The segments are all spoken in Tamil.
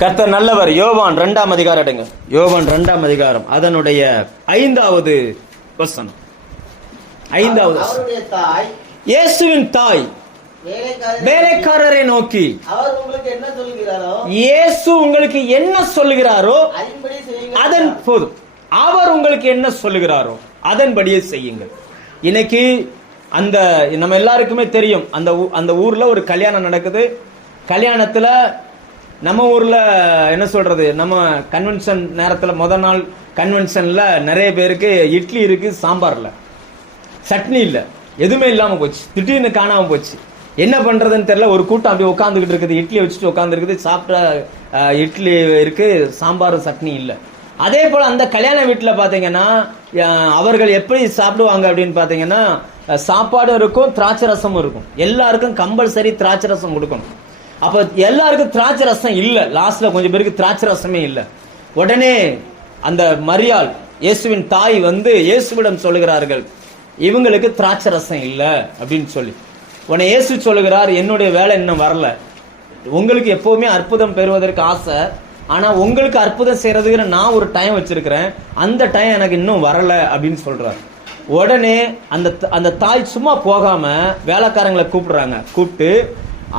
கர்த்தர் நல்லவர். யோவான் 2ஆம் அதிகாரம் எடுங்க. யோவான் 2ஆம் அதிகாரம் அதனுடைய 5வது வசனம். 5வது வசனம். இயேசுவின் தாய் வேலைக்காரரை நோக்கி இயேசு உங்களுக்கு என்ன சொல்லுகிறாரோ அதன் போதும், அவர் உங்களுக்கு என்ன சொல்லுகிறாரோ அதன்படியே செய்யுங்கள். இன்னைக்கு அந்த நம்ம எல்லாருக்குமே தெரியும், அந்த ஊர்ல ஒரு கல்யாணம் நடக்குது. கல்யாணத்துல நம்ம ஊர்ல என்ன சொல்றது, நம்ம கன்வென்ஷன் நேரத்துல முதல் நாள் கன்வென்ஷன்ல நிறைய பேருக்கு இட்லி இருக்கு, சாம்பார்ல சட்னி இல்ல, எதுவுமே இல்லாம போச்சு. திடீர்னு காணாம போச்சு. என்ன பண்றதுன்னு தெரியல. ஒரு கூட்டம் அப்படி உட்காந்துக்கிட்டு இருக்குது, இட்லி வச்சுட்டு உட்காந்து இருக்குது. சாப்பிட்ட இட்லி இருக்கு, சாம்பார் சட்னி இல்லை. அதே போல அந்த கல்யாண வீட்டுல பாத்தீங்கன்னா அவர்கள் எப்படி சாப்பிடுவாங்க அப்படின்னு பாத்தீங்கன்னா, சாப்பாடும் இருக்கும், திராட்சை ரசமும் இருக்கும். எல்லாருக்கும் கம்பல்சரி திராட்சை ரசம் கொடுக்கணும். அப்ப எல்லாருக்கும் திராட்சை ரசம் இல்ல. லாஸ்ட்ல கொஞ்சம் பேருக்கு திராட்சை ரசமே இல்ல. உடனே அந்த மரியாள் இயேசுவின் தாய் இயேசுவிடம் சொல்லுகிறார்கள், இவங்களுக்கு திராட்சை ரசம் இல்ல அப்படின்னு சொல்லி. உடனே இயேசு சொல்லுகிறார், என்னுடைய வேலை இன்னும் வரல. உங்களுக்கு எப்பவுமே அற்புதம் பெறுவதற்கு ஆசை, ஆனா உங்களுக்கு அற்புதம் செய்யறதுக்கு நான் ஒரு டைம் வச்சிருக்கிறேன், அந்த டைம் எனக்கு இன்னும் வரல அப்படின்னு சொல்றாரு. உடனே அந்த தாய் சும்மா போகாம வேலைக்காரங்களை கூப்பிட்டு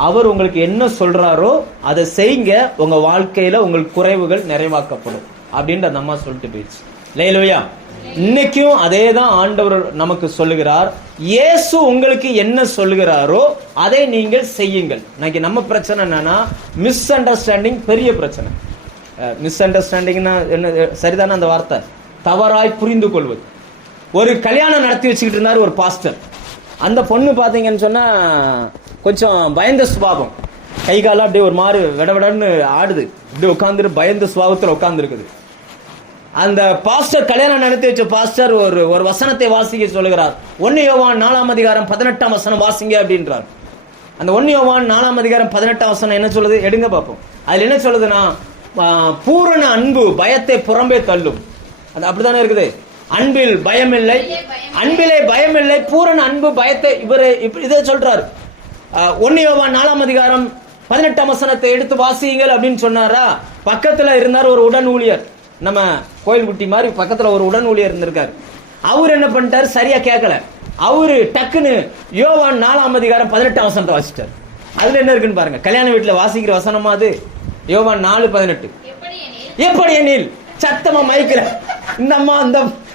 அவர் உங்களுக்கு என்ன சொல்றாரோ அதை செய்யுங்க, உங்க வாழ்க்கையில உங்களுக்கு குறைவுகள் நிறைவாக்கப்படும் அப்படின்ற அந்த அம்மா சொல்லிட்டு போயிடுச்சு. இல்லையா? இன்னைக்கும் அதே தான் ஆண்டவர் நமக்கு சொல்லுகிறார். இயேசு உங்களுக்கு என்ன சொல்லுகிறாரோ அதை நீங்கள் செய்யுங்கள். இன்னைக்கு நம்ம பிரச்சனை என்னன்னா, மிஸ் அண்டர்ஸ்டாண்டிங் பெரிய பிரச்சனை. மிஸ் அண்டர்ஸ்டாண்டிங்னா என்ன, சரிதானே அந்த வார்த்தை? தவறாய் புரிந்து கொள்வது. ஒரு கல்யாணம் நடத்தி வச்சுக்கிட்டு இருந்தார் ஒரு பாஸ்டர். அந்த பொண்ணு பாத்தீங்கன்னு சொன்னா கொஞ்சம் பயந்த சுபாவம், கை காலம் அப்படியே ஒரு மாதிரி விடவிடன்னு ஆடுது, இப்படி உட்காந்துரு பயந்த சுபாவத்தில் உட்கார்ந்து இருக்குது. அந்த பாஸ்டர், கல்யாணம் நடத்தி வச்ச பாஸ்டர் ஒரு வசனத்தை வாசிக்க சொல்லுகிறார். 1 யோவான் 4ஆம் அதிகாரம் 18ஆம் வசனம் வாசிங்க அப்படின்றார். அந்த 1 யோவான் 4ஆம் அதிகாரம் 18ஆம் வசனம் என்ன சொல்லுது? எடுங்க பார்ப்போம். அதுல என்ன சொல்லுதுன்னா, பூரண அன்பு பயத்தை புறம்பே தள்ளும். அது அப்படித்தானே இருக்குது. அன்பில் பயமில்லை, அன்பிலே பயமில்லை, பூரண அன்பு பயத்தை இதை சொல்றாரு. 1 யோவான் 4ஆம் அதிகாரம் 18ஆம் வசனத்தை எடுத்து வாசியுங்கள் அப்படின்னு சொன்னாரா. பக்கத்துல இருந்தார் ஒரு உடன் ஊழியர், நம்ம கோயில் குட்டி மாதிரி பக்கத்துல ஒரு உடன் ஊழியர் இருந்திருக்காரு. அவர் என்ன பண்ணிட்டாரு, சரியா கேட்கல. அவரு டக்குன்னு யோவான் 4ஆம் அதிகாரம் 18ஆம் வசனத்தை வாசிட்டார். அதுல என்ன இருக்குன்னு பாருங்க. கல்யாண வீட்டுல வாசிக்கிற வசனமா அது? யோவான் 4:18. எப்படி எனில், சத்தமா மைக்கிற இந்த அம்மா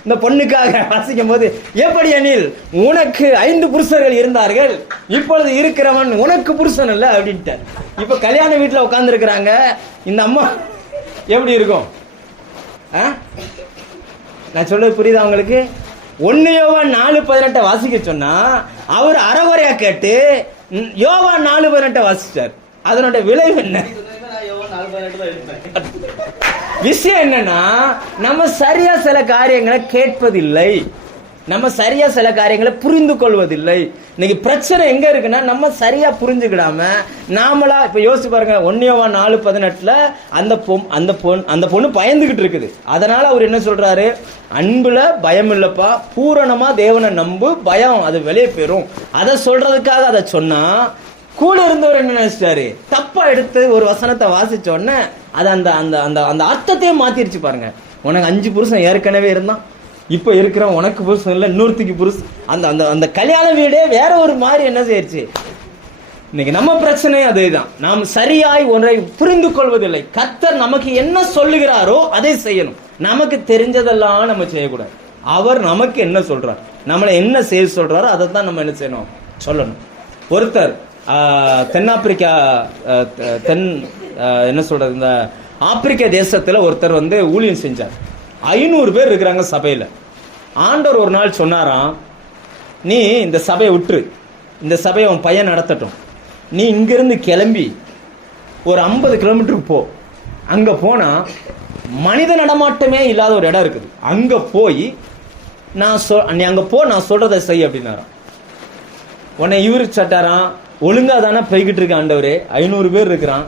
இந்த பொண்ணுக்காக வாசிக்கும் போது, எப்படி எனில் உனக்கு 5 புருஷர்கள் இருந்தார்கள், இப்பொழுது இருக்கிறவன் உனக்கு புருஷன் இல்ல அப்படின்ட்டார். இப்ப கல்யாண வீட்டுல உட்கார்ந்து இருக்கிறாங்க. இந்த அம்மா எப்படி இருக்கும்? நான் சொல்றது புரியுதா உங்களுக்கு? 1 யோவான் 4:18 வாசிக்க சொன்னா அவர் அறகுறையா கேட்டு யோவான் 4:18 வாசிச்சார். அதனுடைய விளைவு என்ன? விஷயம் என்னன்னா, நம்ம சரியா சில காரியங்களை கேட்பதில்லை, நம்ம சரியா சில காரியங்களை புரிந்து கொள்வதில்லை. இன்னைக்கு பிரச்சனை எங்க இருக்குன்னா, நம்ம சரியா புரிஞ்சுக்கிடாம நாமளா இப்ப யோசிச்சு பாருங்க. 1 யோவான் 4:18 அந்த பொண்ணு பயந்துகிட்டு இருக்குது. அதனால அவர் என்ன சொல்றாரு, அன்புல பயம் இல்லப்பா, பூரணமா தேவனை நம்பு, பயம் அது வெளியே போயிரும். அதை சொல்றதுக்காக அதை சொன்னா, கூட இருந்தவர் என்ன நினைச்சிட்டாரு, தப்பா எடுத்து ஒரு வசனத்தை வாசிச்ச உடனே அது அந்த அர்த்தத்தையே மாத்திருச்சு பாருங்க. உனக்கு 5 புருஷன் ஏற்கனவே இருந்தான், இப்ப இருக்கிற உனக்கு புருஷன் இல்ல, இன்னொருத்திக்கு புருஷன். அந்த கல்யாண வீடே வேற ஒரு மாதிரி என்ன செய்யச்சு. இன்னைக்கு நம்ம பிரச்சனை அதேதான். நாம் சரியாய் ஒன்றை புரிந்து கொள்வதில்லை. கர்த்தர் நமக்கு என்ன சொல்லுகிறாரோ அதை செய்யணும். நமக்கு தெரிஞ்சதெல்லாம் நம்ம செய்யக்கூடாது. அவர் நமக்கு என்ன சொல்றார், நம்மளை என்ன செய்ய சொல்றாரோ அதை தான் நம்ம என்ன செய்யணும், சொல்லணும். ஒருத்தர் தென்னாப்பிரிக்கா என்ன சொல்றது, இந்த ஆப்பிரிக்க தேசத்துல ஒருத்தர் ஊழியம் செஞ்சார். 500 பேர் இருக்கிறாங்க சபையில. ஆண்டவர் ஒரு நாள் சொன்னாராம், நீ இந்த சபையை விட்டுரு, இந்த சபையை உன் பையன் நடத்தட்டும், நீ இங்கிருந்து கிளம்பி ஒரு 50 கிலோமீட்டருக்கு போ. அங்க போனா மனித நடமாட்டமே இல்லாத ஒரு இடம் இருக்குது, அங்க போய் நீ அங்க போ, நான் சொல்றதை செய் அப்படின்னாராம். உன்னை இவரு சட்டாராம், ஒழுங்கா தானே போய்கிட்டு இருக்க ஆண்டவரே, 500 பேர் இருக்கிறான்,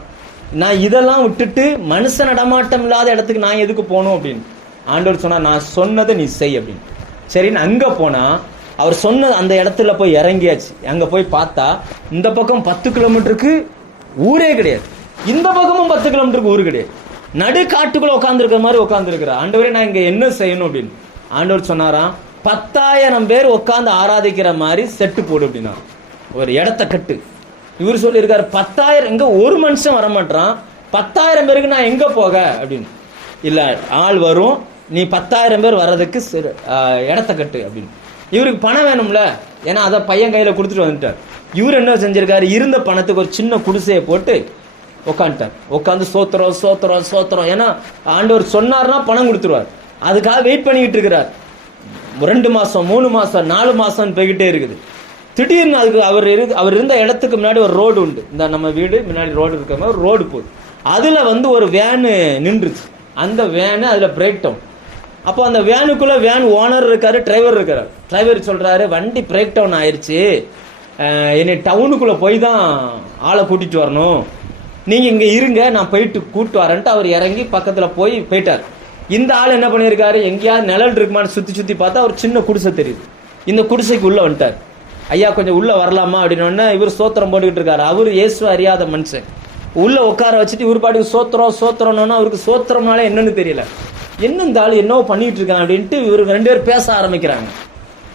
நான் இதெல்லாம் விட்டுட்டு மனுஷ நடமாட்டம் இல்லாத இடத்துக்கு நான் எதுக்கு போகணும் அப்படின்னு. ஆண்டவர் சொன்னா, நான் சொன்னதை நீ செய் அப்படின்னு. சரின்னு அங்க போனா அவர் சொன்ன அந்த இடத்துல போய் இறங்கியாச்சு. அங்க போய் பார்த்தா இந்த பக்கம் 10 கிலோமீட்டருக்கு ஊரே கிடையாது. இந்த பக்கமும் 10 கிலோமீட்டருக்கு ஊர் கிடையாது. நடு காட்டுக்குள்ள உட்காந்துருக்கிற மாதிரி உட்காந்துருக்கிறார். ஆண்டவரே நான் இங்க என்ன செய்யணும் அப்படின்னு. ஆண்டவர் சொன்னாராம், 10,000 பேர் உட்காந்து ஆராதிக்கிற மாதிரி செட்டு போடு அப்படின்னா, ஒரு இடத்த கட்டு. இவர் சொல்லியிருக்காரு 10,000 இங்க ஒரு மனுஷன் வரமாட்டான், 10,000 பேருக்கு நான் எங்க போக அப்படின்னு. இல்ல ஆள் வரும், நீ 10,000 பேர் வர்றதுக்கு இடத்த கட்டு அப்படின்னு. இவருக்கு பணம் வேணும்ல, ஏன்னா அதை பையன் கையில கொடுத்துட்டு வந்துட்டார். இவர் என்ன செஞ்சிருக்காரு, இருந்த பணத்துக்கு ஒரு சின்ன குடிசையை போட்டு உட்காந்துட்டார். உட்காந்து சோத்திரம் சோத்திரம் சோத்திரம், ஏன்னா ஆண்டவர் சொன்னார்னா பணம் கொடுத்துருவார். அதுக்காக வெயிட் பண்ணிக்கிட்டு இருக்கிறார். 2 மாசம் 3 மாசம் 4 மாசம் போய்கிட்டே இருக்குது. திடீர்னு அதுக்கு அவர் இருந்த இடத்துக்கு முன்னாடி ஒரு ரோடு உண்டு. இந்த நம்ம வீடு முன்னாடி ரோடு இருக்கிற மாதிரி ஒரு ரோடு போகுது. அதுல ஒரு வேனு நின்றுச்சு. அந்த வேனு அதுல பிரேக் டவுன். அப்போ அந்த வேனுக்குள்ள வேன் ஓனர் இருக்காரு, டிரைவர் இருக்காரு. டிரைவர் சொல்றாரு, வண்டி பிரேக் டவுன் ஆயிடுச்சு, என்னை டவுனுக்குள்ள போய் தான் ஆளை கூட்டிட்டு வரணும், நீங்க இங்க இருங்க, நான் போயிட்டு கூட்டு வரேன்ட்டு அவர் இறங்கி பக்கத்துல போயிட்டார். இந்த ஆள் என்ன பண்ணியிருக்காரு, எங்கேயாவது நிழல் இருக்குமான்னு சுத்தி சுத்தி பார்த்தா ஒரு சின்ன குடிசை தெரியுது. இந்த குடிசைக்கு உள்ள வந்துட்டார். ஐயா கொஞ்சம் உள்ள வரலாமா அப்படின்னு. இவர் சோத்திரம் போட்டுக்கிட்டு இருக்காரு. அவரு இயேசு அறியாத மனுஷன். உள்ள உட்கார வச்சுட்டு இவர் பாட்டுக்கு சோத்திரம் சோத்திரம்னா அவருக்கு சோத்திரம்னால என்னன்னு தெரியல. என்ன இந்த ஆள் என்னவோ பண்ணிட்டு இருக்காங்க அப்படின்ட்டு இவர் 2 பேர் பேச ஆரம்பிக்கிறாங்க.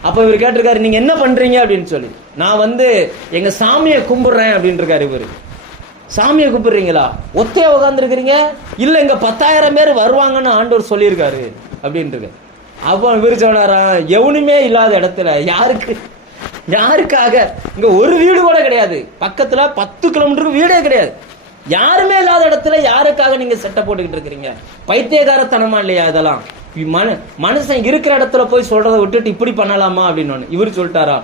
அப்ப இவர் கேட்டிருக்காரு, நீங்க என்ன பண்றீங்க அப்படின்னு சொல்லி. நான் எங்க சாமியை கும்பிடுறேன் அப்படின்னு இருக்காரு. இவரு சாமியை கும்பிடுறீங்களா, ஒத்தையா உட்கார்ந்து இருக்கிறீங்க, இல்ல இங்க 10,000 பேர் வருவாங்கன்னு ஆண்டவர் சொல்லியிருக்காரு அப்படின்ட்டு. அப்போ இவர் சொன்னாரா, எவனுமே இல்லாத இடத்துல யாருக்காக இங்க ஒரு வீடு கூட கிடையாது, பக்கத்துல 10 கிலோமீட்டருக்கு வீடே கிடையாது, யாருமே இல்லாத இடத்துல யாருக்காக நீங்க செட்டை போட்டுக்கிட்டு இருக்கிறீங்க? பைத்தியகாரத்தனமா இல்லையா இதெல்லாம்? மனுஷன் இருக்கிற இடத்துல போய் சொல்றதை விட்டுட்டு இப்படி பண்ணலாமா அப்படின்னு. இவரு சொல்லிட்டாரா,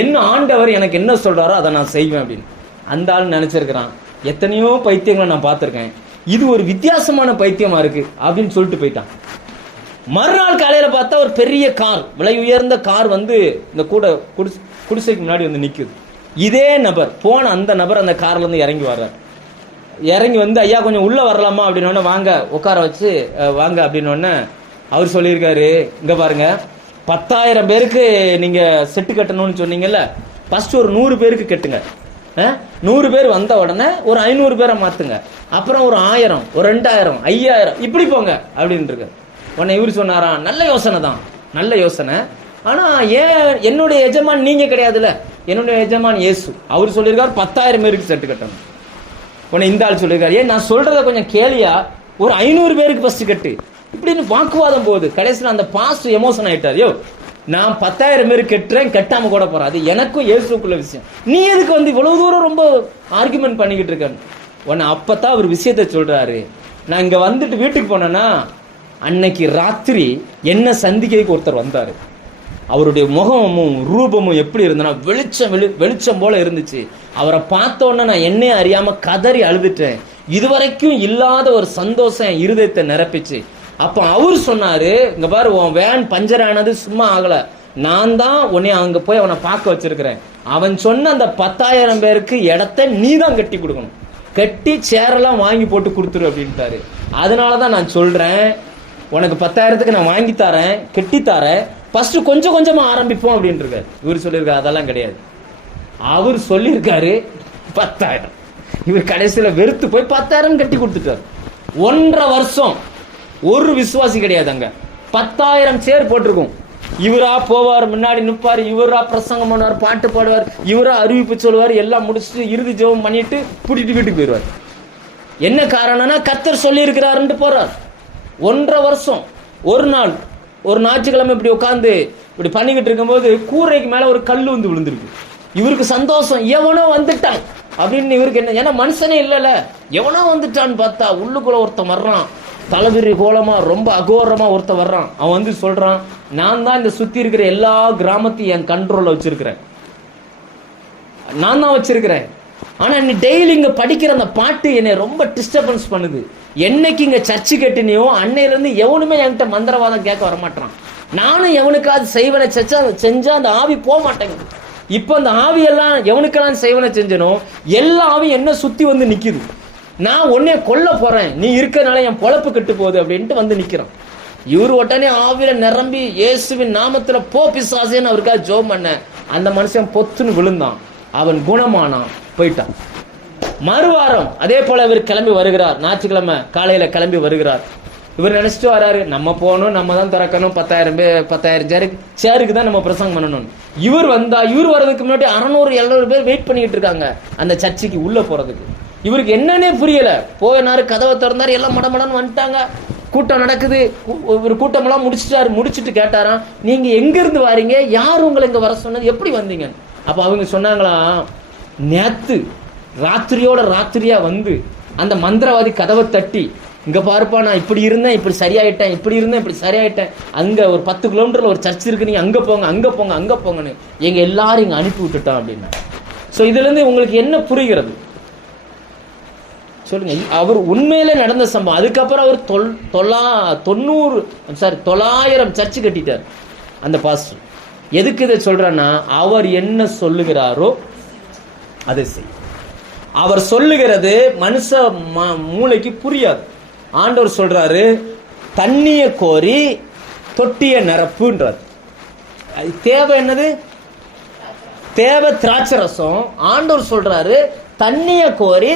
என்ன ஆண்டவர் எனக்கு என்ன சொல்றாரோ அதை நான் செய்வேன் அப்படின்னு. அந்த ஆள் நினைச்சிருக்கிறான், எத்தனையோ பைத்தியங்களை நான் பார்த்திருக்கேன், இது ஒரு வித்தியாசமான பைத்தியமா இருக்கு அப்படின்னு சொல்லிட்டு போயிட்டான். மறுநாள் காலையில பார்த்தா ஒரு பெரிய கார், விலை உயர்ந்த கார் இந்த குடிசைக்கு முன்னாடி நிக்குது. இதே நபர் அந்த நபர் அந்த கார்ல இருந்து இறங்கி வர்றார். இறங்கி ஐயா கொஞ்சம் உள்ள வரலாமா அப்படின்னு, வாங்க உட்கார வச்சு வாங்க அப்படின்னு. அவர் சொல்லியிருக்காரு, இங்க பாருங்க, 10,000 பேருக்கு நீங்க செட்டு கட்டணும்னு சொன்னீங்கல்ல, ஃபர்ஸ்ட் ஒரு 100 பேருக்கு கட்டுங்க. 100 பேர் வந்த உடனே ஒரு 500 பேரை மாத்துங்க, அப்புறம் ஒரு 1000, ஒரு 2000, 5000 இப்படி போங்க அப்படின்னு இருக்கு. உடனே இவர் சொன்னாரா, நல்ல யோசனை தான், நல்ல யோசனை, ஆனா ஏன் என்னுடைய எஜமான் நீங்க கிடையாதுல்ல, என்னுடைய எஜமான் இயேசு, அவர் சொல்லியிருக்காரு 10,000 பேருக்கு செட்டு கட்டணும். உடனே இந்த ஆள் சொல்லியிருக்காரு, ஏன் நான் சொல்றத கொஞ்சம் கேளியா, ஒரு 500 பேருக்கு ஃபர்ஸ்ட் கட்டு இப்படின்னு வாக்குவாதம் போகுது. கடைசியில் அந்த பாஸ்டர் எமோஷன் ஆயிட்டார். யோ, நான் 10,000 பேருக்கு கட்டுறேன், கட்டாம கூட போறேன், அது எனக்கும் இயேசுக்குள்ள விஷயம், நீ எதுக்கு இவ்வளவு தூரம் ரொம்ப ஆர்குமெண்ட் பண்ணிக்கிட்டு இருக்கேன். உடனே அப்பதான் அவர் விஷயத்த சொல்றாரு, நான் இங்க வீட்டுக்கு போனேன்னா அன்னைக்கு ராத்திரி என்ன சந்திக்கைக்கு ஒருத்தர் வந்தாரு. அவருடைய முகமும் ரூபமும் எப்படி இருந்தனா வெளிச்சம் போல இருந்துச்சு. அவரை பார்த்த உடனே நான் என்னையே அறியாம கதறி அழுதுட்டேன். இதுவரைக்கும் இல்லாத ஒரு சந்தோஷம் என் இருதயத்தை நிரப்பிச்சு. அப்ப அவர் சொன்னாரு, இங்க பாரு, உன் வேன் பஞ்சர் ஆனது சும்மா ஆகல, நான் தான் உன்னை அங்க போய் அவனை பார்க்க வச்சிருக்கிறேன். அவன் சொன்ன அந்த 10,000 பேருக்கு இடத்த நீ தான் கட்டி கொடுக்கணும், கட்டி சேரெல்லாம் வாங்கி போட்டு கொடுத்துரு அப்படின்ட்டாரு. அதனாலதான் நான் சொல்றேன், உனக்கு 10,000க்கு நான் வாங்கி தரேன், கட்டி தரேன், ஃபர்ஸ்ட் கொஞ்சம் கொஞ்சமா ஆரம்பிப்போம் அப்படின்னு இருக்காரு. இவர் சொல்லியிருக்காரு அதெல்லாம் கிடையாது. அவர் சொல்லியிருக்காரு 10,000. இவர் கடைசியில வெறுத்து போய் 10,000 கட்டி கொடுத்துட்டார். 1.5 வருஷம் ஒரு விசுவாசி கிடையாது அங்க. 10,000 சேர் போட்டிருக்கும். இவரா போவார், முன்னாடி நிற்பார், இவரா பிரசங்கம் பண்ணுவார், பாட்டு பாடுவார், இவரா அறிவிப்பு சொல்லுவார், எல்லாம் முடிச்சுட்டு இறுதி ஜெபம் பண்ணிட்டு கூட்டிட்டு வீட்டுக்கு போயிடுவார். என்ன காரணம்னா கர்த்தர் சொல்லி இருக்கிறாருன்னு போறார். 1.5 வருஷம். ஒரு நாள் ஒரு ஞாயிற்றுக்கிழமை இப்படி உட்காந்து இப்படி பண்ணிக்கிட்டு இருக்கும்போது கூரைக்கு மேல ஒரு கல் விழுந்திருக்கு. இவருக்கு சந்தோஷம், எவனோ வந்துட்டான் அப்படின்னு. இவருக்கு என்ன, ஏன்னா மனுஷனே இல்லல, எவனோ வந்துட்டான்னு பார்த்தா உள்ளுக்குள்ள ஒருத்தன் வர்றான், தலைவிரி கோலமா ரொம்ப அகோரமா ஒருத்தன் வர்றான். அவன் சொல்றான், நான் தான் இந்த சுத்தி இருக்கிற எல்லா கிராமத்தையும் என் கண்ட்ரோல்ல வச்சிருக்கிறேன், நான் தான் வச்சிருக்கிறேன். ஆனா நீ டெய்லி இங்க படிக்கிற அந்த பாட்டு என்னை ரொம்ப டிஸ்டர்பன்ஸ் பண்ணுது. என்னைக்கு இங்க சர்ச்சு கட்டினியோ அன்னையில இருந்து எவனுமே என்கிட்ட மந்திரவாதம் கேட்க வரமாட்டான். நானும் எவனுக்காவது செய்வனை செஞ்சா அந்த ஆவி போக மாட்டேங்குது. இப்ப அந்த ஆவி எல்லாம் எவனுக்கெல்லாம் செய்வனை செஞ்சனோ எல்லா ஆவி என்ன சுத்தி நிக்குது. நான் உன்னைய கொல்ல போறேன், நீ இருக்கிறனால என் பொழப்பு கெட்டு போகுது அப்படின்ட்டு நிக்கிறான். இவரு உடனே ஆவியில நிரம்பி இயேசுவின் நாமத்துல போ பிசாசேன்னு அவருக்காக ஜெபம் பண்ண. அந்த மனுஷன் பொத்துன்னு விழுந்தான், அவன் குணமானான், போயிட்டான். மறுவாரம் அதே போல இவர் கிளம்பி வருகிறார். ஞாயிற்றுக்கிழமை காலையில கிளம்பி வருகிறார். இவர் நினைச்சிட்டு வராரு, நம்ம போகணும், நம்ம தான் திறக்கணும், 10,000 சேருக்கு தான் நம்ம பிரசங்கம் பண்ணணும். இவர் வர்றதுக்கு முன்னாடி 600-700 பேர் வெயிட் பண்ணிட்டு இருக்காங்க அந்த சர்ச்சுக்கு உள்ள போறதுக்கு. இவருக்கு என்னன்னே புரியல. போயினாரு, கதவை திறந்தாரு, எல்லாம் மடமடன்னு வந்துட்டாங்க. கூட்டம் நடக்குது. இவர் கூட்டமெல்லாம் முடிச்சுட்டு கேட்டாராம், நீங்க எங்க இருந்து வாரீங்க, யார் உங்களை இங்க வர சொன்னது, எப்படி வந்தீங்க? அப்ப அவங்க சொன்னாங்களாம், நேத்து ராத்திரியா வந்து அந்த மந்திரவாதி கதவை தட்டி, இங்க பாருப்பா, நான் இப்படி இருந்தேன், இப்படி சரியாயிட்டேன், அங்க ஒரு 10 கிலோமீட்டர்ல ஒரு சர்ச் இருக்கு, நீங்க அங்க போங்கன்னு எங்க எல்லாரும் இங்க அனுப்பி விட்டுட்டான் அப்படின்னா. சோ இதுல இருந்து உங்களுக்கு என்ன புரிகிறது சொல்லுங்க? அவர் உண்மையிலே நடந்த சம்பவம். அதுக்கப்புறம் அவர் 900 சர்ச்சு கட்டிட்டார் அந்த பாஸ்டர். எதுக்கு இதை சொல்றேன்னா, அவர் என்ன சொல்லுகிறாரோ அதை செய். அவர் சொல்லுகிறது மனுஷ மூளைக்கு புரியாது. ஆண்டவர் சொல்றாரு, தண்ணிய கோரி தொட்டிய நிரப்புன்றார். தேவை என்னது? தேவை திராட்சை ரசம். ஆண்டவர் சொல்றாரு, தண்ணிய கோரி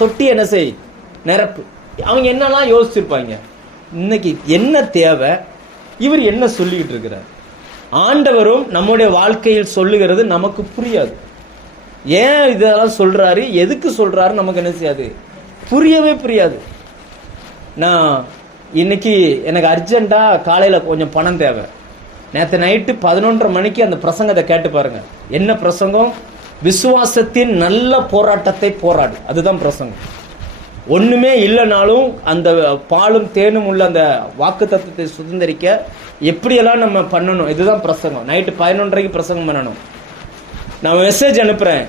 தொட்டி என்ன செய், நிரப்பு. அவங்க என்னெல்லாம் யோசிச்சிருப்பாங்க, இன்னைக்கு என்ன தேவை, இவர் என்ன சொல்லிக்கிட்டு இருக்கிறார். ஆண்டவரும் நம்முடைய வாழ்க்கையில் சொல்லுகிறது நமக்கு புரியாது. ஏன் இதெல்லாம் சொல்றாரு, எதுக்கு சொல்றாரு, நமக்கு என்ன செய்யாது, புரியவே புரியாது. நான் இன்னைக்கு எனக்கு அர்ஜென்ட்டா காலையில கொஞ்சம் பணம் தேவை. நேற்று நைட்டு 11:30 மணிக்கு அந்த பிரசங்கத்தை கேட்டு பாருங்க. என்ன பிரசங்கம்? விசுவாசத்தின் நல்ல போராட்டத்தை போராடு. அதுதான் பிரசங்கம். ஒண்ணுமே இல்லைனாலும் அந்த பாலும் தேனும் உள்ள அந்த வாக்கு தத்துவத்தை சுதந்திரிக்க எப்படியெல்லாம் நம்ம பண்ணணும், இதுதான் பிரசங்கம். நைட்டு 11:30 பிரசங்கம் பண்ணணும். நான் மெசேஜ் அனுப்புறேன்,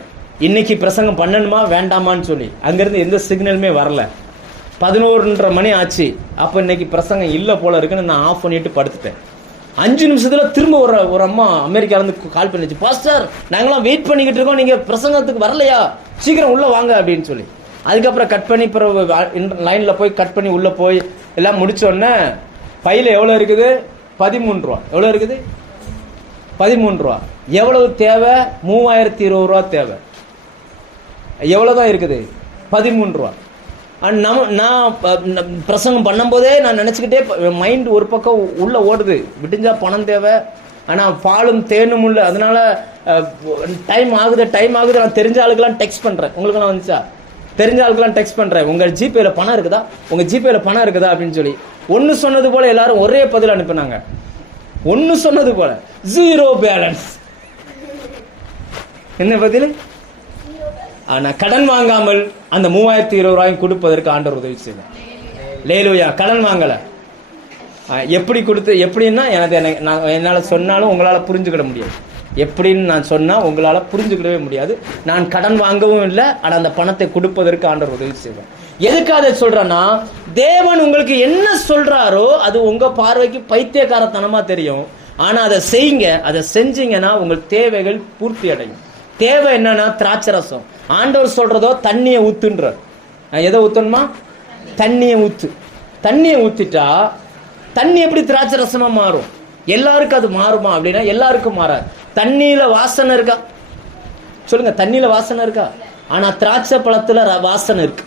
இன்னைக்கு பிரசங்கம் பண்ணணுமா வேண்டாமான்னு சொல்லி. அங்கிருந்து எந்த சிக்னலுமே வரல. 11:30 மணி ஆச்சு. அப்ப இன்னைக்கு பிரசங்கம் இல்ல போல இருக்குன்னு நான் ஆஃப் பண்ணிட்டு படுத்துட்டேன். 5 நிமிஷத்துல திரும்ப ஒரு அம்மா அமெரிக்கால இருந்து கால் பண்ணிச்சு, பாஸ்டர் நாங்களாம் வெயிட் பண்ணிக்கிட்டு இருக்கோம், நீங்க பிரசங்கத்துக்கு வரலையா, சீக்கிரம் உள்ள வாங்க அப்படின்னு சொல்லி. அதுக்கப்புறம் கட் பண்ணி லைன்ல போய் கட் பண்ணி உள்ள போய் எல்லாம் முடிச்ச உடனே பையில எவ்வளவு இருக்குது? 13 ரூபா. எவ்வளவு இருக்குது? 13 ரூபா. எவ்வளவு தேவை? 3020 ரூபா தேவை. எவ்வளவுதான் இருக்குது? 13 ரூபா. நான் பிரசங்கம் பண்ணும் போதே நான் நினைச்சுக்கிட்டே மைண்ட் ஒரு பக்கம் உள்ள ஓடுது, விடிஞ்சா பணம் தேவை, ஆனா பாலும் தேனும் உள்ள, அதனால டைம் ஆகுது. நான் தெரிஞ்ச ஆளுக்கெல்லாம் டெக்ஸ்ட் பண்றேன். உங்களுக்கு நான் வந்துச்சா? தெரிஞ்ச ஆளுக்கெல்லாம் டெக்ஸ்ட் பண்றேன், உங்க ஜிபேல பணம் இருக்குதா, உங்க ஜிபேல பணம் இருக்குதா அப்படின்னு சொல்லி. ஒன்னு சொன்னது போல எல்லாரும் ஒரே பதில் அனுப்பினாங்க. ஒன்னு சொன்னது போல, ஜீரோ பேலன்ஸ். என்ன பதில்? ஆனா கடன் வாங்காமல் அந்த 3020 ரூபாயும் கொடுப்பதற்கு ஆண்டவர் உதவி செய்தார். லேலூயா. கடன் வாங்கல. எப்படி கொடுத்து, எப்படின்னா என்னால சொன்னாலும் உங்களால புரிஞ்சுக்கிட முடியாது. எப்படின்னு நான் சொன்னா உங்களால புரிஞ்சுக்கிடவே முடியாது. நான் கடன் வாங்கவும் இல்லை, ஆனா அந்த பணத்தை கொடுப்பதற்கு ஆண்டவர் உதவி செய்வார். எதுக்கு அதை சொல்றேன்னா, தேவன் உங்களுக்கு என்ன சொல்றாரோ அது உங்க பார்வைக்கு பைத்தியக்காரத்தனமா தெரியும். ஆனா அதை செய்யுங்க. அதை செஞ்சீங்கன்னா உங்கள் தேவைகள் பூர்த்தி அடையும். தேவை என்னன்னா திராட்சை ரசம். ஆண்டவர் சொல்றதோ தண்ணியை ஊத்துன்ற. எதை ஊத்தணுமா? தண்ணியை ஊத்து. தண்ணியை ஊத்திட்டா தண்ணி எப்படி திராட்சை ரசமா மாறும்? எல்லாருக்கும் அது மாறுமா அப்படின்னா எல்லாருக்கும் மாறாது. தண்ணியில வாசனை இருக்கா? சொல்லுங்க, தண்ணியில வாசனை இருக்கா? ஆனா திராட்சை பழத்துல வாசனை இருக்கு.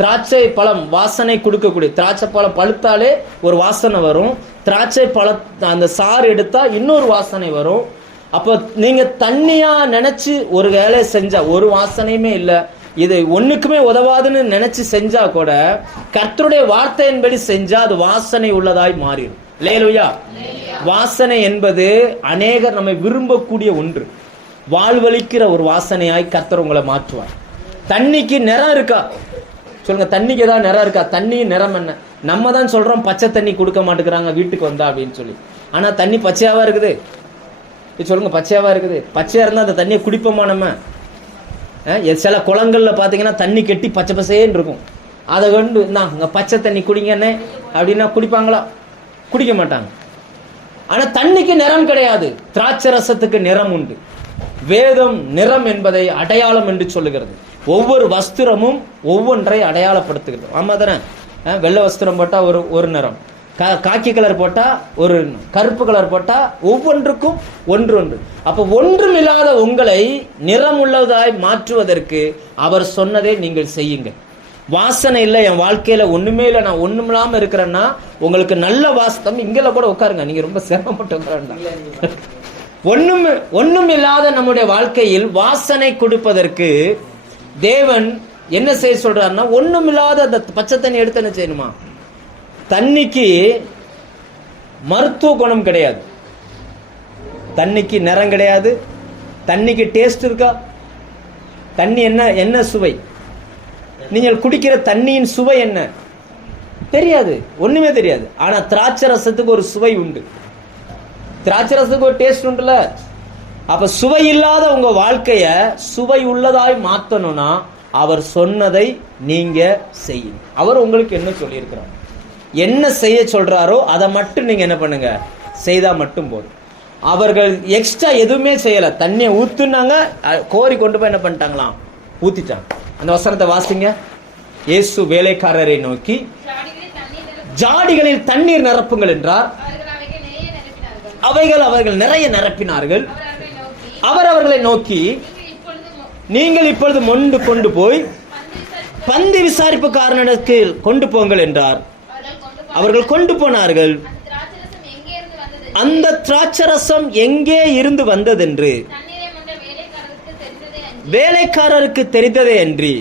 திராட்சை பழம் வாசனை கொடுக்கக்கூடிய, திராட்சை பழம் பழுத்தாலே ஒரு வாசனை வரும். திராட்சை பழம் அந்த சாறு எடுத்தா இன்னொரு வாசனை வரும். அப்ப நீங்க தண்ணியா நினைச்சு ஒரு வேலையை செஞ்சா ஒரு வாசனையுமே இல்லை, இது ஒண்ணுக்குமே உதவாதுன்னு நினைச்சு செஞ்சா கூட கர்த்தருடைய வார்த்தையின்படி செஞ்சா அது வாசனை உள்ளதாய் மாறிடும். லேலுயா. வாசனை என்பது அநேகர் நம்மை விரும்பக்கூடிய ஒன்று. வாழ்வழிக்கிற ஒரு வாசனையாய் கர்த்தர் உங்களை மாற்றுவார். தண்ணிக்கு நிறம் இருக்கா? சொல்லுங்க, தண்ணிக்கு ஏதாவது நிறம் இருக்கா? தண்ணி நிறம் என்ன? நம்ம தான் சொல்றோம் பச்சை தண்ணி கொடுக்க மாட்டேங்கிறாங்க வீட்டுக்கு வந்தா அப்படின்னு சொல்லி. ஆனா தண்ணி பச்சையாவா இருக்குது? சொல்லுங்க, பச்சையாவா இருக்குது? பச்சையா இருந்தா அந்த தண்ணியை குடிப்போமா நம்ம? சில குளங்கள்ல பாத்தீங்கன்னா தண்ணி கெட்டி பச்சை பசேன்னு இருக்கும். அதை கொண்டு இங்க பச்சை தண்ணி குடிங்கன்னு அப்படின்னா குடிப்பாங்களா? குடிக்க மாட்டாங்க. ஆனா தண்ணிக்கு நிறம் கிடையாது, திராட்சை ரசத்துக்கு நிறம் உண்டு. வேதம் நிறம் என்பதை அடையாளம் என்று சொல்லுகிறது. ஒவ்வொரு வஸ்திரமும் ஒவ்வொன்றை அடையாளப்படுத்துகிறது. ஆமா தானே? வெள்ளை வஸ்திரம் போட்டா ஒரு நிறம், காக்கி கலர் போட்டா ஒரு, கருப்பு கலர் போட்டா ஒவ்வொன்றுக்கும் ஒன்று ஒன்று. அப்ப ஒன்றுமில்லாத உங்களை நிறமுள்ளதாய் மாற்றுவதற்கு அவர் சொன்னதை நீங்கள் செய்யுங்க. வாசனை இல்லை என் வாழ்க்கையில, ஒண்ணுமே இல்லை, நான் ஒண்ணுமில்லாம இருக்கிறேன்னா உங்களுக்கு நல்ல வாசம். இங்கெல்லாம் கூட உட்காருங்க, நீங்க ரொம்ப சிரமப்பட்டு உட்காருங்க. ஒண்ணும் இல்லாத நம்முடைய வாழ்க்கையில் வாசனை கொடுப்பதற்கு தேவன் என்ன செய்ய சொல்றாருன்னா, ஒண்ணும் இல்லாத அந்த பச்சை தண்ணி எடுத்து என்ன செய்யணுமா? தண்ணிக்கு மருத்துவ குணம் கிடையாது, தண்ணிக்கு நிறம் கிடையாது, தண்ணிக்கு டேஸ்ட் இருக்கா? தண்ணி என்ன சுவை? நீங்கள் குடிக்கிற தண்ணியின் சுவை என்ன தெரியாது, ஒண்ணுமே தெரியாது. ஆனா திராட்சை ரசத்துக்கு ஒரு சுவை உண்டு, திராட்சை ரசத்துக்கு ஒரு டேஸ்ட் உண்டுல. அப்ப சுவை இல்லாத உங்க வாழ்க்கைய சுவை உள்ளதாய் மாத்தணும்னா அவர் சொன்னதை நீங்க செய்யுங்க. அவர் உங்களுக்கு என்ன சொல்லியிருக்கிறார், என்ன செய்ய சொல்றாரோ அதை மட்டும் நீங்க என்ன பண்ணுங்க, செய்தா மட்டும் போதும். அவர்கள் எக்ஸ்ட்ரா எதுவுமே செய்யல, தண்ணியை ஊத்துனாங்க, கோரி கொண்டு போய் என்ன பண்ணிட்டாங்களாம், ஊத்திட்டாங்க. அந்த வசனத்தை வாசிங்க. இயேசு வேலைக்காரரை நோக்கி ஜாடிகளில் தண்ணீர் நிரப்புங்கள் என்றார். அவர்கள் நிறைய நிரப்பினார்கள். அவர் அவர்களை நோக்கி நீங்கள் இப்பொழுது மொண்டு கொண்டு போய் பந்தி விசாரிப்புக்காரனுக்கு கொண்டு போங்கள் என்றார். அவர்கள் கொண்டு போனார்கள். அந்த திராட்சரசம் எங்கே இருந்து வந்ததென்று வேலைக்காரருக்கு தெரிந்ததே அன்றி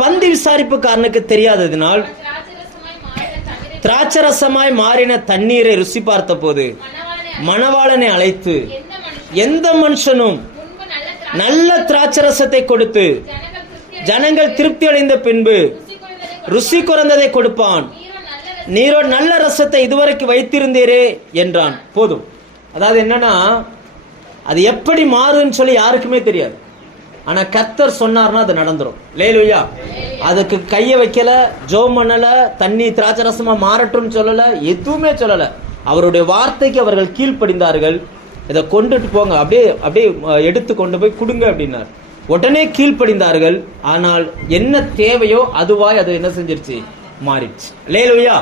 பந்தி விசாரிப்புக்காரனுக்கு தெரியாததினால் திராட்சரசமாய் மாறின தண்ணீரை ருசி பார்த்த போது மணவாளனை அழைத்து எந்த மனுஷனும் நல்ல திராட்சரசத்தை கொடுத்து ஜனங்கள் திருப்தி அடைந்த பின்பு ருசி குறைந்ததை கொடுப்பான், நீரோ நல்ல ரசத்தை இதுவரைக்கும் வைத்திருந்தீரே என்றான். போதும். அதாவது என்னன்னா, அது எப்படி மாறுன்னு சொல்லி யாருக்குமே தெரியாது. ஆனா கர்த்தர் சொன்னார்னா அது நடந்துரும். லேலுயா. அதுக்கு கைய வைக்கல, ஜோம் பண்ணல, தண்ணி திராட்சரசமா மாறட்டும் சொல்லல, எதுவுமே சொல்லல. அவருடைய வார்த்தைக்கு அவர்கள் கீழ்ப்படிந்தார்கள். இதை கொண்டுட்டு போங்க, அப்படியே எடுத்து கொண்டு போய் கொடுங்க அப்படின்னார். உடனே கீழ்ப்படிந்தார்கள். ஆனால் என்ன தேவையோ அதுவாய் அது என்ன செஞ்சிருச்சு, மாறிடுச்சு. லேலுயா.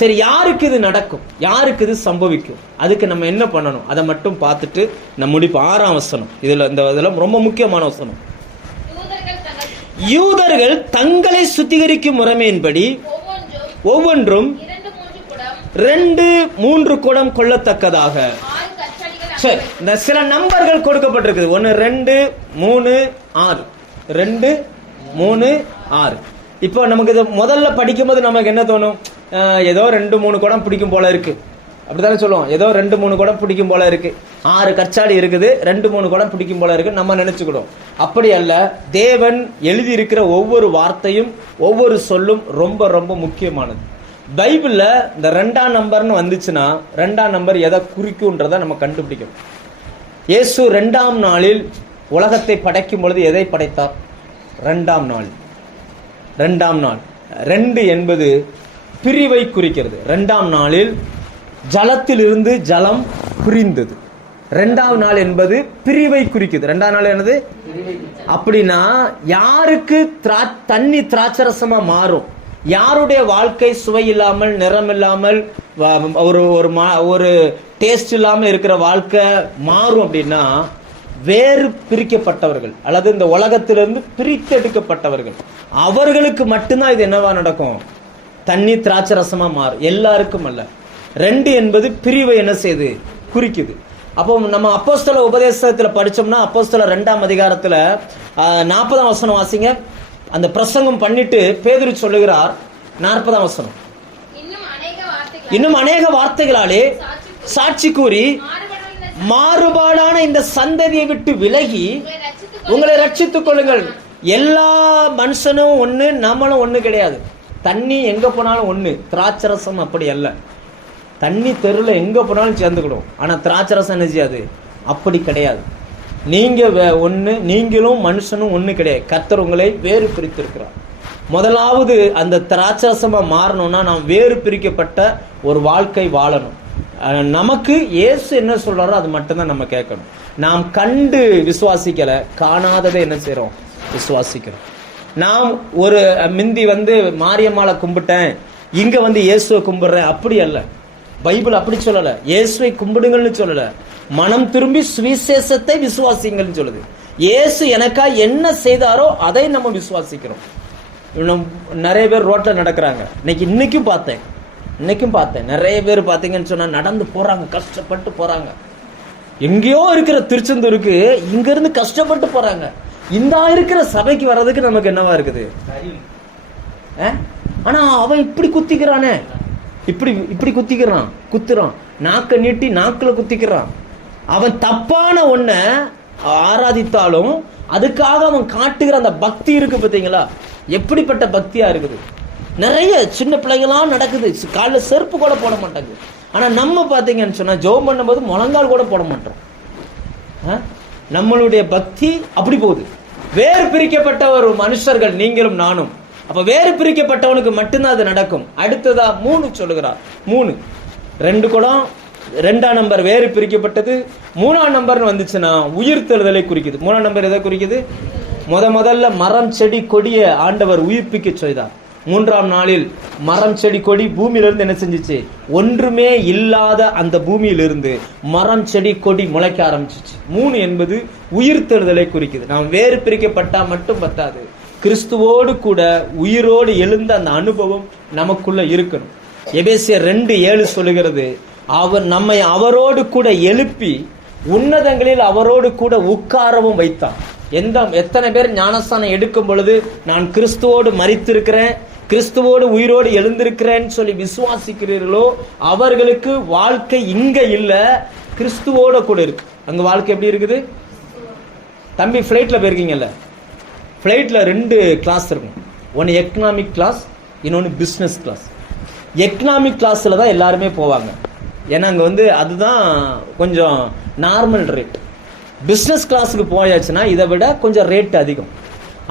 சரி, யாருக்கு இது நடக்கும், யாருக்கு இது சம்பவிக்கும், அதுக்கு நம்ம என்ன பண்ணணும் அதை மட்டும் பார்த்துட்டு நம்ம முடிப்போம். 6ஆம் வசனம், இதெல்லாம் ரொம்ப முக்கியமான வசனம். யூதர்கள் தங்களை சுத்திகரிக்கும் முறைமையின்படி ஒவ்வொன்றும் 2-3 குடம் கொள்ளத்தக்கதாக இந்த சில நம்பர்கள் கொடுக்கப்பட்டிருக்குது. 1 2 3 6 2 3 6. இப்போ நமக்கு இது முதல்ல படிக்கும் போது நமக்கு என்ன தோணும், ஏதோ 2-3 குடம் பிடிக்கும் போல இருக்கு, அப்படித்தானே சொல்லுவோம். ஏதோ 2-3 குடம் பிடிக்கும் போல இருக்கு, 6 கற்சாடி இருக்குது, 2-3 குடம் பிடிக்கும் போல இருக்கு நம்ம நினைச்சுக்கிடும். அப்படி அல்ல. தேவன் எழுதி இருக்கிற ஒவ்வொரு வார்த்தையும் ஒவ்வொரு சொல்லும் ரொம்ப ரொம்ப முக்கியமானது. பைபிள்ல இந்த 2ஆம் நம்பர்னு வந்துச்சுன்னா 2ஆம் நம்பர் எதை குறிக்கும்ன்றதை நம்ம கண்டுபிடிக்கணும். இயேசு 2ஆம் நாளில் உலகத்தை படைக்கும் பொழுது எதை படைத்தார்? 2ஆம் நாள். 2ஆம் நாள் 2 என்பது பிரிவை குறிக்கிறது. 2ஆம் நாளில் ஜலத்திலிருந்து ஜலம் பிரிந்தது. 2ஆம் நாள் என்பது பிரிவை குறிக்குது. 2ஆம் நாள் என்னது? அப்படின்னா யாருக்கு தண்ணி திராட்சரசமா மாறும், யாருடைய வாழ்க்கை சுவை இல்லாமல், நிறம் இல்லாமல், ஒரு டேஸ்ட் இல்லாமல் இருக்கிற வாழ்க்கை மாறும் அப்படின்னா வேறு பிரிக்கப்பட்டவர்கள் அல்லது இந்த உலகத்திலிருந்து பிரித்தெடுக்கப்பட்டவர்கள், அவர்களுக்கு மட்டும்தான் இது என்னவா நடக்கும், தண்ணி திராட்சரசமா மாறும். எல்லாருக்கும் அல்ல. 2 என்பது பிரிவை என்ன செய்யுது, குறிக்குது. அப்போ நம்ம அப்போஸ்தல உபதேசத்துல படிச்சோம்னா அப்போஸ்தல 2ஆம் அதிகாரத்துல 40ஆம் வசனம் வாசிங்க. அந்த பிரசங்கம் பண்ணிட்டு பேதுரு சொல்லுகிறார், 40ஆம் வசனம், இன்னும் அநேக வார்த்தைகளாலே சாட்சி கூறி மாறுபாடான இந்த சந்ததியை விட்டு விலகி உங்களை ரட்சித்துக் கொள்ளுங்கள். எல்லா மனுஷனும் ஒண்ணு, நம்மளும் ஒண்ணு கிடையாது. தண்ணி எங்க போனாலும் ஒண்ணு, திராட்சரசம் அப்படி அல்ல. தண்ணி தெருல எங்க போனாலும் சேர்ந்துக்கிடும். ஆனா திராட்சரசம் என்ன செய்யாது, அப்படி கிடையாது. நீங்க ஒண்ணு, நீங்களும் மனுஷனும் ஒண்ணு கிடையாது. கர்த்தர் உங்களை வேறு பிரித்திருக்கிறார். முதலாவது அந்த திராட்சரசமா மாறணும்னா நாம் வேறு பிரிக்கப்பட்ட ஒரு வாழ்க்கை வாழணும். நமக்கு இயேசு என்ன சொல்றாரோ அது மட்டும்தான் நம்ம கேட்கணும். நாம் கண்டு விசுவாசிக்கல, காணாததை என்ன செய்யறோம், விசுவாசிக்கிறோம். நாம் ஒரு மிந்தி மாரியம்மாளை கும்பிட்டேன், இங்க வந்து இயேசுவை கும்பிடுறேன் அப்படி அல்ல. பைபிள் அப்படி சொல்லல. இயேசுவை கும்பிடுங்கள்னு சொல்லல, மனம் திரும்பி சுவிசேஷத்தை விசுவாசிங்கள்னு சொல்லுது. இயேசு எனக்கா என்ன செய்தாரோ அதை நம்ம விசுவாசிக்கிறோம். நிறைய பேர் ரோட்ல நடக்கிறாங்க. இன்னைக்கும் பார்த்தேன் நிறைய பேர் பார்த்தீங்கன்னு சொன்னா நடந்து போறாங்க, கஷ்டப்பட்டு போறாங்க. எங்கேயோ இருக்கிற திருச்செந்தூருக்கு இங்க இருந்து கஷ்டப்பட்டு போறாங்க. இந்த இருக்கிற சபைக்கு வர்றதுக்கு நமக்கு என்னவா இருக்குது? ஆனா அவன் இப்படி குத்திக்கிறானே, இப்படி குத்துறான், நாக்க நீட்டி நாக்குல குத்திக்கிறான். அவன் தப்பான ஒன்ன ஆராதித்தாலும் அதுக்காக அவன் காட்டுகிற அந்த பக்தி இருக்கு பார்த்தீங்களா? எப்படிப்பட்ட பக்தியா இருக்குது. நிறைய சின்ன பிள்ளைகளாம் நடக்குது, காலில் செருப்பு கூட போட மாட்டாங்க. ஆனா நம்ம பாத்தீங்கன்னு சொன்னா ஜெபம் பண்ணும்போது முழங்கால் கூட போட மாட்டோம். நம்மளுடைய பக்தி அப்படி போகுது. வேறு பிரிக்கப்பட்ட ஒரு மனுஷர்கள் நீங்களும் நானும். அப்ப வேறு பிரிக்கப்பட்டவனுக்கு மட்டும்தான் அது நடக்கும். அடுத்ததா 3 சொல்லுகிறார். 3 2 குடம் 2ஆம் நம்பர் வேறு பிரிக்கப்பட்டது. 3ஆம் நம்பர்னு வந்துச்சுன்னா உயிர் தெழுதலை குறிக்குது. 3ஆம் நம்பர் எதை குறிக்குது? முதல்ல மரம் செடி கொடிய ஆண்டவர் உயிர்ப்பிக்க செய்தார். 3ஆம் நாளில் மரம் செடி கொடி பூமியிலிருந்து என்ன செஞ்சிச்சு? ஒன்றுமே இல்லாத அந்த பூமியிலிருந்து மரம் செடி கொடி முளைக்க ஆரம்பிச்சிச்சு. 3 என்பது உயிர் தெழுதலை குறிக்குது. நாம் வேறு பிரிக்கப்பட்டா மட்டும் பத்தாது, கிறிஸ்துவோடு கூட உயிரோடு எழுந்த அந்த அனுபவம் நமக்குள்ள இருக்கணும். எபேசியர் 2:7 சொல்லுகிறது, அவர் நம்மை அவரோடு கூட எழுப்பி உன்னதங்களில் அவரோடு கூட உட்காரவும் வைத்தார். எத்தனை பேர் ஞானஸ்தானம் எடுக்கும் பொழுது நான் கிறிஸ்துவோடு மரித்திருக்கிறேன், கிறிஸ்துவோடு உயிரோடு எழுந்திருக்கிறேன்னு சொல்லி விசுவாசிக்கிறீர்களோ அவர்களுக்கு வாழ்க்கை இங்க இல்ல, கிறிஸ்துவோட கூட இருக்கு. அங்க வாழ்க்கை எப்படி இருக்குது? தம்பி ஃபிளைட்ல போயிருக்கீங்கல்ல, ஃபிளைட்ல 2 கிளாஸ் இருக்கும். ஒன்று எக்கனாமிக் கிளாஸ், இன்னொன்று பிஸ்னஸ் கிளாஸ். எக்கனாமிக் கிளாஸ்ல தான் எல்லாருமே போவாங்க. ஏன்னா அங்கே வந்து அதுதான் கொஞ்சம் நார்மல் ரேட். பிஸ்னஸ் கிளாஸுக்கு போயாச்சுன்னா இதை விட கொஞ்சம் ரேட் அதிகம்.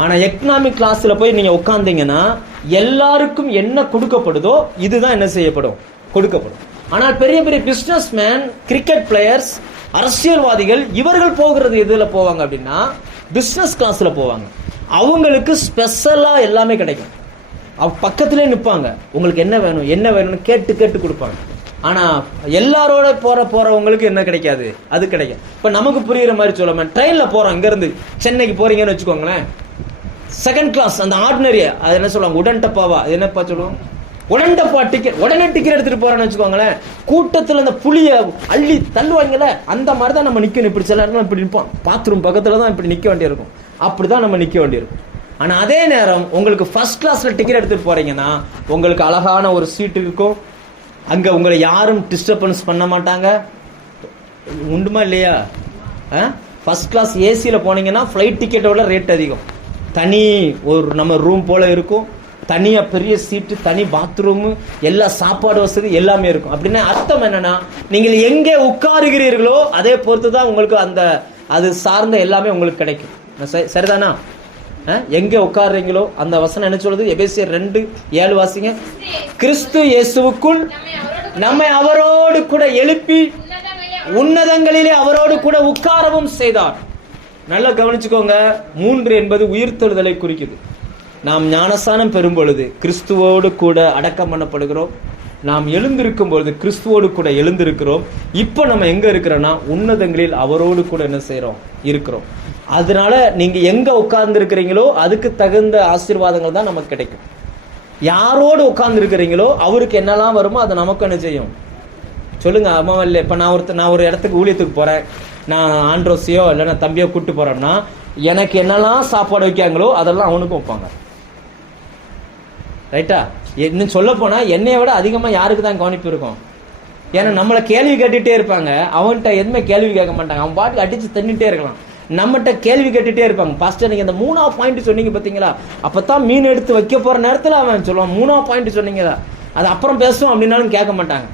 ஆனால் எக்கனாமிக் கிளாஸில் போய் நீங்கள் உட்காந்தீங்கன்னா எல்லாருக்கும் என்ன கொடுக்கப்படுதோ இதுதான் என்ன செய்யப்படும்? கொடுக்கப்படும். ஆனால் பெரிய பெரிய பிஸ்னஸ் மேன், கிரிக்கெட் பிளேயர்ஸ், அரசியல்வாதிகள் இவர்கள் போகிறது எதில் போவாங்க அப்படின்னா பிஸ்னஸ் கிளாஸில் போவாங்க. அவங்களுக்கு ஸ்பெஷலாக எல்லாமே கிடைக்கும். பக்கத்திலே நிற்பாங்க, உங்களுக்கு என்ன வேணும் என்ன வேணும்னு கேட்டு கொடுப்பாங்க. ஆனா எல்லாரோட போறவங்களுக்கு என்ன கிடைக்காது? அது கிடைக்கும். இப்ப நமக்கு புரியுற மாதிரி சொல்லாம, ட்ரெயின்ல போறோம், இங்க இருந்து சென்னைக்கு போறீங்கன்னு வச்சுக்கோங்களேன், செகண்ட் கிளாஸ் அந்த ஆர்டினரி, அது என்ன சொல்லுவாங்க? உடன் டப்பாவா? அது என்னப்பா சொல்லுவோம்? உடன் டப்பா டிக்கெட். உடனே டிக்கெட் எடுத்துட்டு போறோம்னு வச்சுக்கோங்களேன், கூட்டத்துல அந்த புளிய அள்ளி தள்ளுவாங்கல்ல, அந்த மாதிரி தான் நம்ம நிக்கணும். இப்படி சில நேரம் இப்படி நிற்போம், பாத்ரூம் பக்கத்துல தான் இப்படி நிக்க வேண்டியிருக்கும். அப்படிதான் நம்ம நிக்க வேண்டியிருக்கும். ஆனா அதே நேரம் உங்களுக்கு ஃபர்ஸ்ட் கிளாஸ்ல டிக்கெட் எடுத்துட்டு போறீங்கன்னா உங்களுக்கு அழகான ஒரு சீட் இருக்கும். அங்க உங்களை யாரும் டிஸ்டர்பன்ஸ் பண்ண மாட்டாங்க. உண்டுமா இல்லையா? ஃபர்ஸ்ட் கிளாஸ் ஏசியில போனீங்கன்னா ஃப்ளைட் டிக்கெட்டோட ரேட் அதிகம். தனி ஒரு நம்ம ரூம் போல இருக்கும், தனியா பெரிய சீட்டு, தனி பாத்ரூமு, எல்லா சாப்பாடு வசதி எல்லாமே இருக்கும். அப்படின்னா அர்த்தம் என்னன்னா, நீங்கள் எங்கே உட்காருகிறீர்களோ அதே பொறுத்து தான் உங்களுக்கு அந்த அது சார்ந்த எல்லாமே உங்களுக்கு கிடைக்கும். சரிதானா? எங்க உட்கார்றீங்களோ அந்த வசனம் என்ன சொல்லுது? எபேசியர் 2:7 வாசிங்க. கிறிஸ்து இயேசுவுக்குள் நம்மை அவரோடு கூட எழுப்பி உன்னதங்களிலே அவரோடு கூட உட்காரவும் செய்தார். நல்லா கவனிச்சுக்கோங்க. 3 என்பது உயிர்த்தெழுதலை குறிக்குது. நாம் ஞானஸ்தானம் பெறும் பொழுது கிறிஸ்துவோடு கூட அடக்கம் பண்ணப்படுகிறோம். நாம் எழுந்திருக்கும் பொழுது கிறிஸ்துவோடு கூட எழுந்திருக்கிறோம். இப்போ நம்ம எங்க இருக்கிறோம்னா உன்னதங்களில் அவரோடு கூட என்ன செய்யறோம்? இருக்கிறோம். அதனால நீங்க எங்க உட்கார்ந்து இருக்கிறீங்களோ அதுக்கு தகுந்த ஆசீர்வாதங்கள் தான் நமக்கு கிடைக்கும். யாரோடு உட்கார்ந்து இருக்கிறீங்களோ அவருக்கு என்னெல்லாம் வருமோ அதை நமக்கு என்ன செய்யும்? சொல்லுங்க. அம்மா இல்லை, இப்ப நான் ஒரு இடத்துக்கு ஊழியத்துக்கு போறேன், நான் ஆண்ட்ரோஸையோ இல்லைன்னா தம்பியோ கூப்பிட்டு போறேன்னா எனக்கு என்னெல்லாம் சாப்பாடு வைக்காங்களோ அதெல்லாம் அவனுக்கும் வைப்பாங்க. ரைட்டா? இன்னும் சொல்ல போனா என்னைய விட அதிகமா யாருக்கு தான் கவனிப்பு இருக்கும்? ஏன்னா நம்மளை கேள்வி கேட்டுட்டே இருப்பாங்க, அவன்கிட்ட எதுவுமே கேள்வி கேட்க மாட்டாங்க. அவன் பாட்டுக்கு அடிச்சு தண்ணிட்டே இருக்கலாம். நம்மகிட்ட கேள்வி கேட்டுட்டே இருப்பாங்க. பாஸ்டர் நீங்க இந்த 3ஆவது பாயிண்ட் சொன்னீங்க பாத்தீங்களா, அப்பதான் மீன் எடுத்து வைக்க போற நேரத்துல அவன் சொல்லுவான் 3ஆவது பாயிண்ட் சொன்னீங்களா, அது அப்புறம் பேசுவோம் அப்படின்னாலும் கேட்க மாட்டாங்க.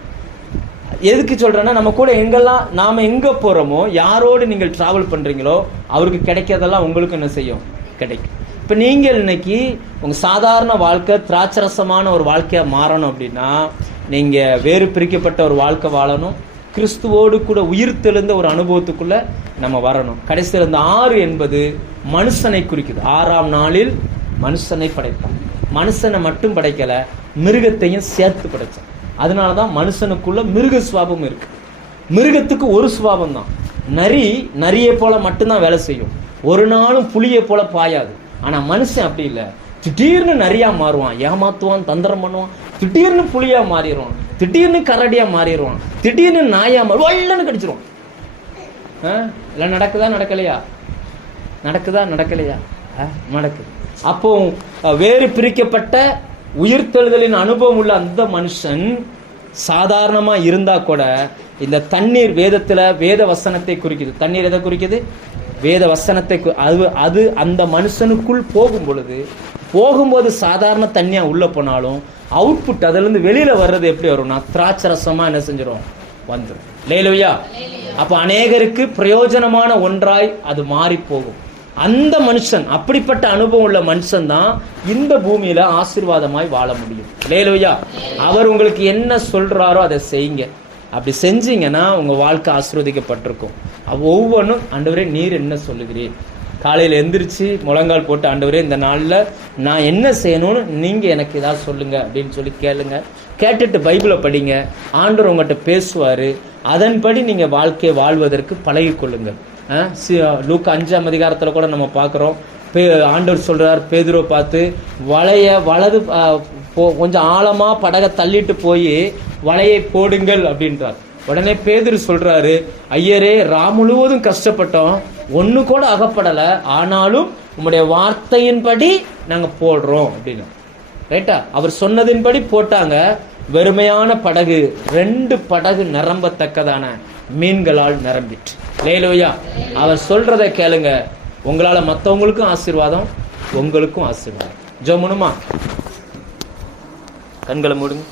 எதுக்கு சொல்றேன்னா, நம்ம கூட எங்கெல்லாம் நாம எங்க போறோமோ, யாரோடு நீங்கள் டிராவல் பண்றீங்களோ அவருக்கு கிடைக்கிறதெல்லாம் உங்களுக்கு என்ன செய்யும்? கிடைக்கும். இப்ப நீங்கள் இன்னைக்கு உங்க சாதாரண வாழ்க்கை திராட்சரசமான ஒரு வாழ்க்கையா மாறணும் அப்படின்னா நீங்க வேறு பிரிக்கப்பட்ட ஒரு வாழ்க்கை வாழணும். கிறிஸ்துவோடு கூட உயிர் தெழுந்த ஒரு அனுபவத்துக்குள்ள நம்ம வரணும். கடைசியில் இந்த 6 என்பது மனுஷனை குறிக்குது. 6ஆம் நாளில் மனுஷனை படைத்தான். மனுஷனை மட்டும் படைக்கல, மிருகத்தையும் சேர்த்து படைச்சான். அதனாலதான் மனுஷனுக்குள்ள மிருக சுவாபம் இருக்கு. மிருகத்துக்கு ஒரு சுபாவம் தான். நரியை போல மட்டும்தான் வேலை செய்யும், ஒரு நாளும் புலியை போல பாயாது. ஆனா மனுஷன் அப்படி இல்லை. திடீர்னு நரியா மாறுவான், ஏமாத்துவான், தந்திரம் பண்ணுவான், திடீர்னு புலியா மாறிடுவான், திடீர்னு கரடியா மாறிடுவான், திடீர்னு நாயா மாறுவான், கடிச்சிருவான். எல்லாம் நடக்குதா நடக்கலையா? நடக்குது. அப்போ வேறு பிரிக்கப்பட்ட உயிர்த்தெழுதலின் அனுபவம் உள்ள அந்த மனுஷன் சாதாரணமா இருந்தா கூட இந்த தண்ணீர் வேதத்துல வேத வசனத்தை குறிக்குது. தண்ணீர் எதை குறிக்குது? வேத வசனத்தை. அது அந்த மனுஷனுக்குள் போகும்போது சாதாரண தண்ணியா உள்ள போனாலும் அவுட்புட் அதுல இருந்து வெளியில வர்றது எப்படி வரும்னா திராட்சரசமா என்ன செஞ்சிடும்? வந்துடும். லேலுயா. அப்ப அநேகருக்கு பிரயோஜனமான ஒன்றாய் அது மாறி போகும். அந்த மனுஷன், அப்படிப்பட்ட அனுபவம் உள்ள மனுஷன் தான் இந்த பூமியில ஆசீர்வாதமாய் வாழ முடியும். லேலுயா. அவர் உங்களுக்கு என்ன சொல்றாரோ அதை செய்யுங்க. அப்படி செஞ்சீங்கன்னா உங்க வாழ்க்கை ஆசீர்வதிக்கப்பட்டிருக்கும். ஒவ்வொன்றும் ஆண்டவரே நீர் என்ன சொல்லுகிறீர், காலையில் எந்திரிச்சு முழங்கால் போட்டு ஆண்டவரே இந்த நாளில் நான் என்ன செய்யணும்னு நீங்க எனக்கு ஏதாவது சொல்லுங்க அப்படின்னு சொல்லி கேளுங்க. கேட்டுட்டு பைபிளை படிங்க. ஆண்டவர் உங்கள்கிட்ட பேசுவாரு. அதன்படி நீங்க வாழ்க்கையை வாழ்வதற்கு பழகி கொள்ளுங்க. லூக்கா 5ஆம் அதிகாரத்துல கூட நம்ம பார்க்கிறோம். ஆண்டவர் சொல்றார் பேதுருவை பார்த்து, வலது கொஞ்சம் ஆழமா படகை தள்ளிட்டு போய் வலையை போடுங்கள் அப்படின்றார். உடனே பேதுரு சொல்றாரு, ஐயரே முழுவதும் கஷ்டப்பட்டோம், ஒண்ணு கூட அகப்படல, ஆனாலும் உங்களுடைய வார்த்தையின்படி நாங்க போடுறோம் அப்படின்னு. ரைட்டா? அவர் சொன்னதின்படி போட்டாங்க. வெறுமையான படகு 2 படகு நிரம்பத்தக்கதான மீன்களால் நிரம்பிட்டு. லேலூயா. அவர் சொல்றதை கேளுங்க. உங்களால மற்றவங்களுக்கும் ஆசீர்வாதம், உங்களுக்கும் ஆசீர்வாதம். ஜெபம் பண்ணுமா? கண்களை மூடுங்க.